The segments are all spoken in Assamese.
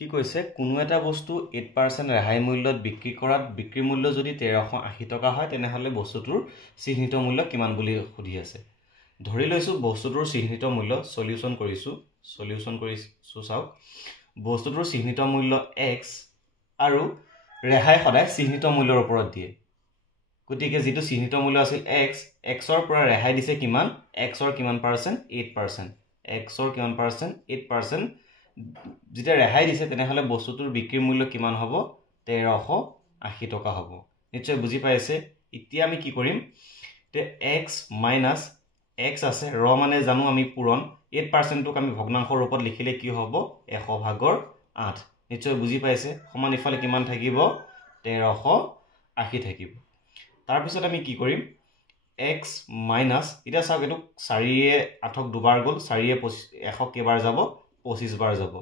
কি কৈছে কোনো এটা বস্তু 8% ৰেহাই মূল্যত বিক্ৰী কৰাত বিক্ৰী মূল্য যদি 1380 টকা হয় তেনেহলে বস্তুটোৰ চিহ্নিত মূল্য কিমান বুলি সুধি আছে ধৰি লৈছো বস্তুটোৰ চিহ্নিত মূল্য সলিউশন কৰিছো চাওক বস্তুটোৰ চিহ্নিত মূল্য x আৰু ৰেহাই সদায় চিহ্নিত মূল্যৰ ওপৰত দিয়ে গতিকে যেটো চিহ্নিত মূল্য আছিল x ৰ পৰা ৰেহাই দিছে কিমান x ৰ কিমান পাৰসেন্ট 8% x ৰ কিমান পাৰসেন্ট 8% যেটা ৰেহাই দিছে তেনেহলে বস্তুটোৰ বিক্ৰী মূল্য কিমান হ'ব 1380 টকা হ'ব নিশ্চয় বুজি পাইছে এতিয়া আমি কি কৰিম তে x minus x আছে ৰ মানে জানো আমি পূৰণ 8% টোক আমি ভগ্নাংশৰ ৰূপত লিখিলে কি হ'ব 100 ভাগৰ 8 নিশ্চয় বুজি পাইছে সমান ইফালে কিমান থাকিব 1380 থাকিব তাৰ পিছত আমি কি কৰিম x minus এটা চাওক এটো 4 এ 8ক দুবাৰ গল 4 এ 100 কেবাৰ যাব 25 বাৰ যাব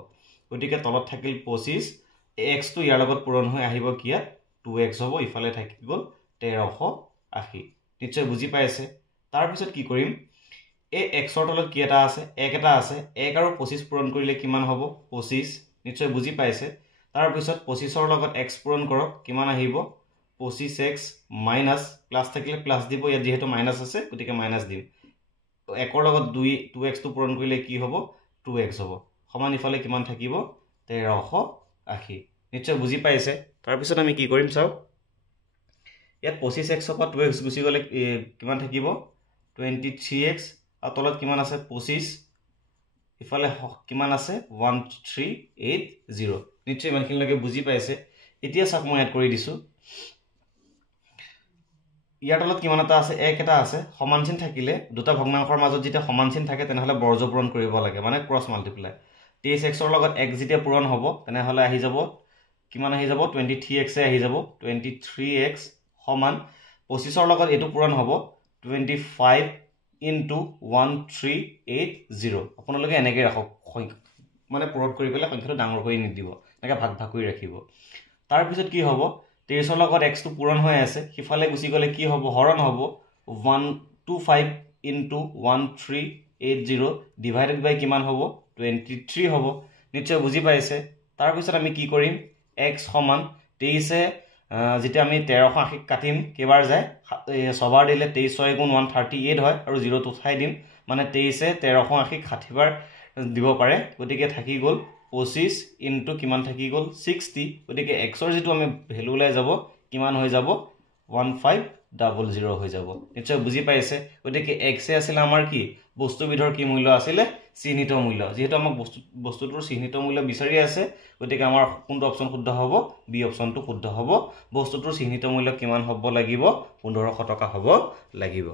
গতিকে তলত থাকিল 25 x টো ইয়াৰ লগত পূৰণ হৈ আহিব কিয়া 2x হ'ব ইফালে থাকি গল 1380 নিশ্চয় বুজি পাইছে তাৰ পিছত কি কৰিম এই x ৰ তলত কি এটা আছে 1 এটা আছে 1 আৰু 25 পূৰণ কৰিলে কিমান হ'ব 25 নিশ্চয় বুজি পাইছে তাৰ পিছত 25 ৰ লগত x পূৰণ কৰক কিমান আহিব 25x minus প্লাস থাকিলে প্লাস দিব ইয়াত যেহেতু মাইনাস আছে গতিকে মাইনাস দিম 1 ৰ লগত 2x টো পূৰণ কৰিলে কি হ'ব 2x হ'ব সমান ইফালে কিমান থাকিব 1380 নিশ্চয় বুজি পাইছে তাৰ পিছত আমি কি কৰিম চাও ইয়াত 25x ৰ পৰা 2x গুছি গলে কিমান থাকিব 23x আৰু তলত কিমান আছে 25 ইফালে কিমান আছে 1380 নিশ্চয় ইমানখিনিলৈকে বুজি পাইছে এতিয়া চাওক মই এড কৰি দিছো ইয়াৰ তলত কিমান এটা আছে 1 এটা আছে সমান চিন থাকিলে দুটা ভগ্নাংশৰ মাজত যেতিয়া সমান চিন থাকে তেনেহলে বৰ্জ পূৰণ কৰিব লাগে মানে ক্ৰস মাল্টিপ্লাই 23x ৰ লগত x যেতিয়া পূৰণ হ'ব তেনেহলে আহি যাব কিমান আহি যাব 23x এ আহি যাব 23x সমান 25 ৰ লগত এটো পূৰণ হ'ব 25 into 1380 আপোনালোকে এনেকৈ ৰাখক মানে পূৰণ কৰি পেলাই সংখ্যাটো ডাঙৰ কৰি নিদিব এনেকৈ ভাগ ভাগ কৰি ৰাখিব তাৰ পিছত কি হ'ব 23 ৰ লগত x টো পূৰণ হৈ আছে হিফালে গুছি গলে কি হ'ব হৰণ হ'ব 125 into 1380 divided by কিমান হ'ব 23 হ'ব নিশ্চয় বুজি পাইছে তাৰ পিছত আমি কি কৰিম x সমান 23 এ যেটা আমি 1380 কাটিম কেবাৰ যায় সবাৰ দিলে 23 6 গুণ 138 হয় আৰু 0 টো উঠাই দিম মানে 23 এ 1380 60 বাৰ দিব পাৰে গতিকে থাকি গল 25 into কিমান থাকি গল 60 গতিকে x ৰ যেটো আমি ভ্যালু লাই যাব কিমান হৈ যাব 1500 হৈ যাব নিশ্চয় বুজি পাইছে গতিকে x এ আছিল আমাৰ কি বস্তুবিধৰ কি মূল্য আছিল চিহ্নিত মূল্য যেহেতু আমাক বস্তুটোৰ চিহ্নিত মূল্য বিচাৰি আছে গতিকে আমাৰ কোনটো অপচন শুদ্ধ হ'ব বি অপচনটো শুদ্ধ হ'ব বস্তুটোৰ চিহ্নিত মূল্য কিমান হ'ব লাগিব 1500 টকা হ'ব লাগিব